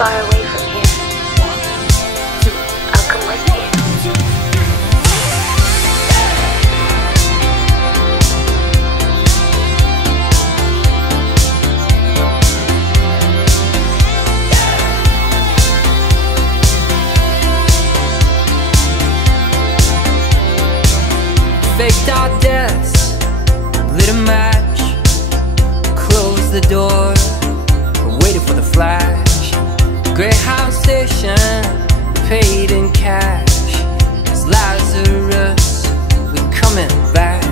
far away from here. I'll come with you. Faked our deaths, lit a match, closed the door, waited for the flash. Greyhound station, paid in cash. It's Lazarus, we coming back.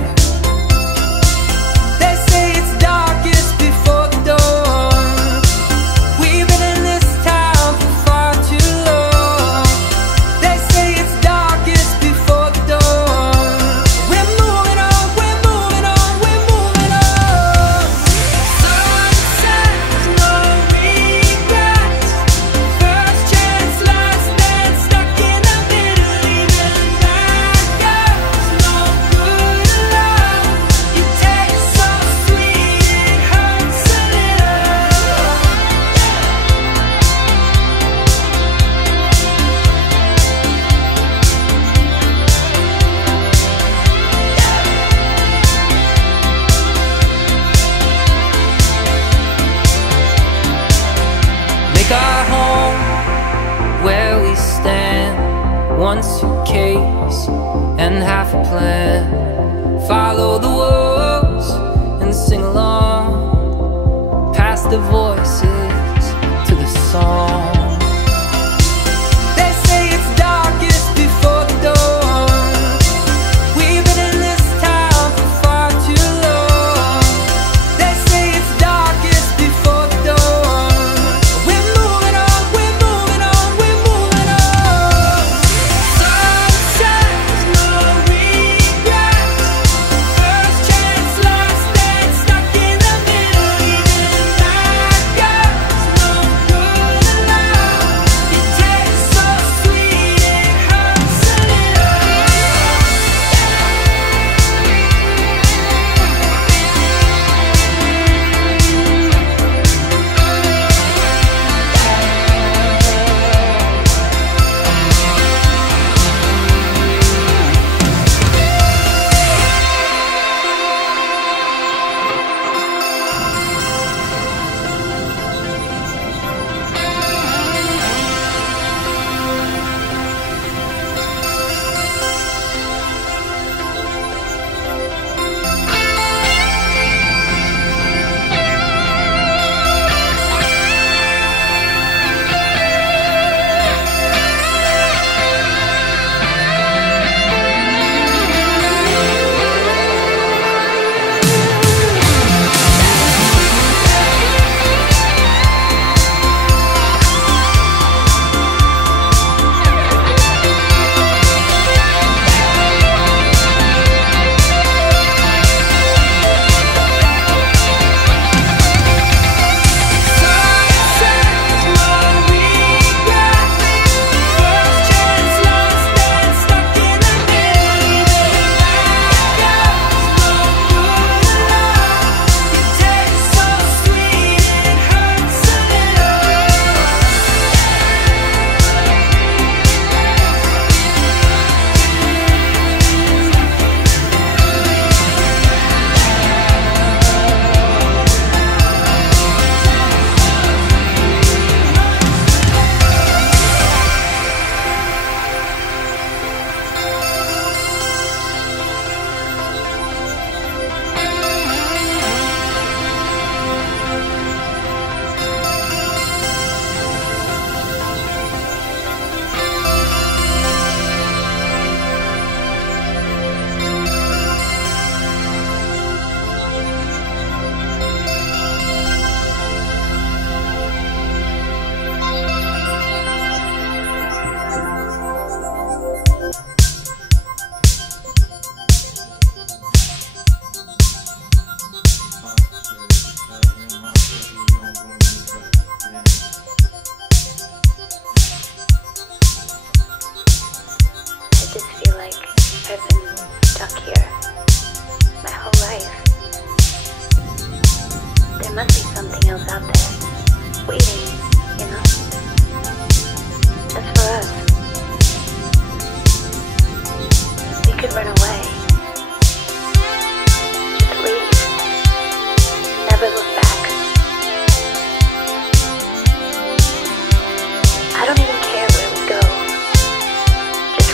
They say it's darkest before the dawn. We've been in this town for far too long. They say it's darkest before the dawn. We're moving on, we're moving on, we're moving on. Sunset, no regrets. First chance, last dance, stuck in the middle. Even that girl's no good love. You taste so sweet, it hurts a little. Make our home where we stand. One suitcase and half a plan. Follow the wolves and sing along. Pass the voices to the song. They say it's darkest before the dawn. We've been in this town for far too long. They say it's darkest before the dawn. We're moving on, we're moving on, we're moving on. Sunset, no regrets. First chance, last dance, stuck in the middle. Even that girl's no good love. You taste so sweet, it hurts a little. There must be something else out there, waiting, you know?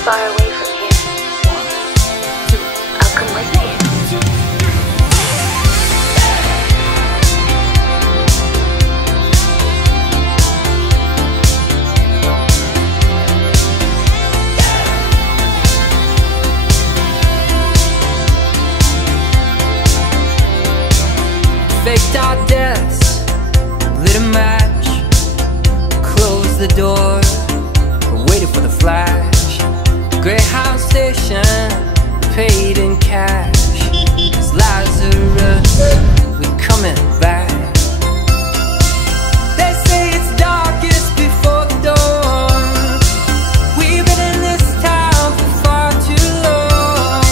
far away from here. I'll come with you. Faked our deaths, lit a match, closed the door, waited for the flash. Greyhound station, paid in cash. It's Lazarus, we coming back. They say it's darkest before the dawn. We've been in this town for far too long.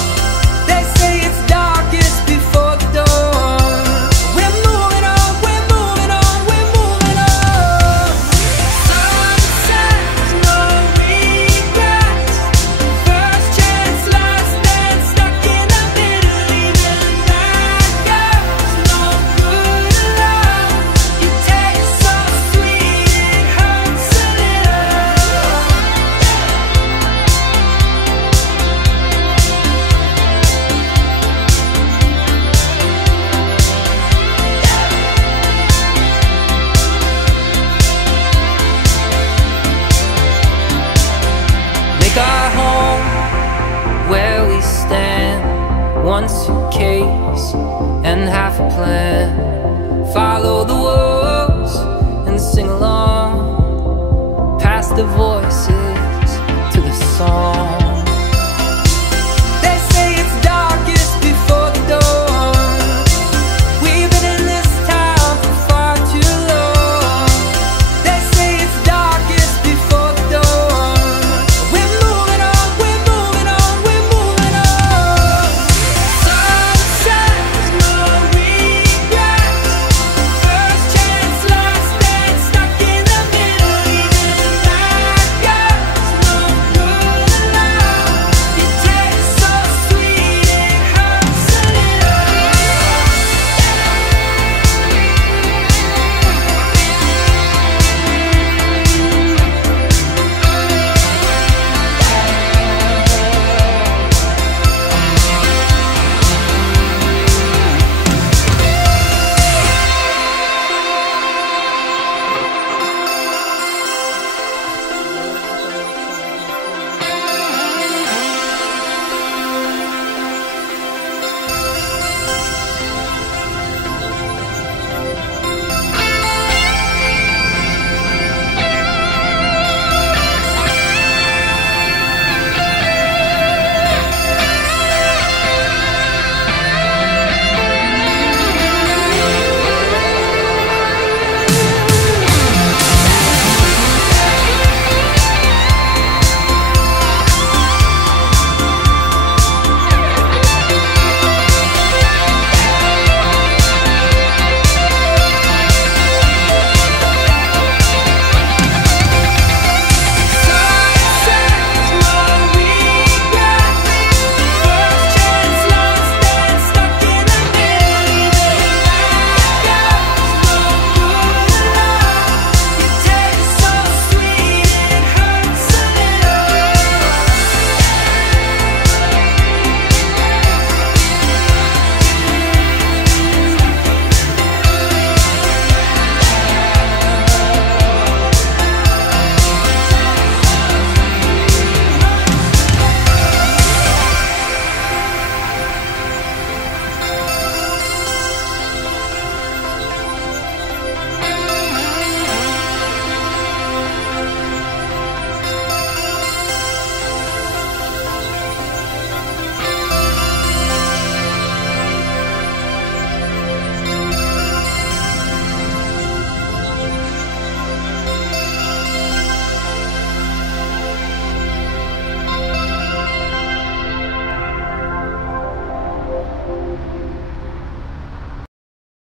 They say it's darkest before the dawn. We're moving on, we're moving on, we're moving on. Sunsets, no regrets. First chance, last dance, stuck in the middle. Even bad girls, no good love. You taste so sweet, it hurts a little. Make our home where we stand. One suitcase and half a plan.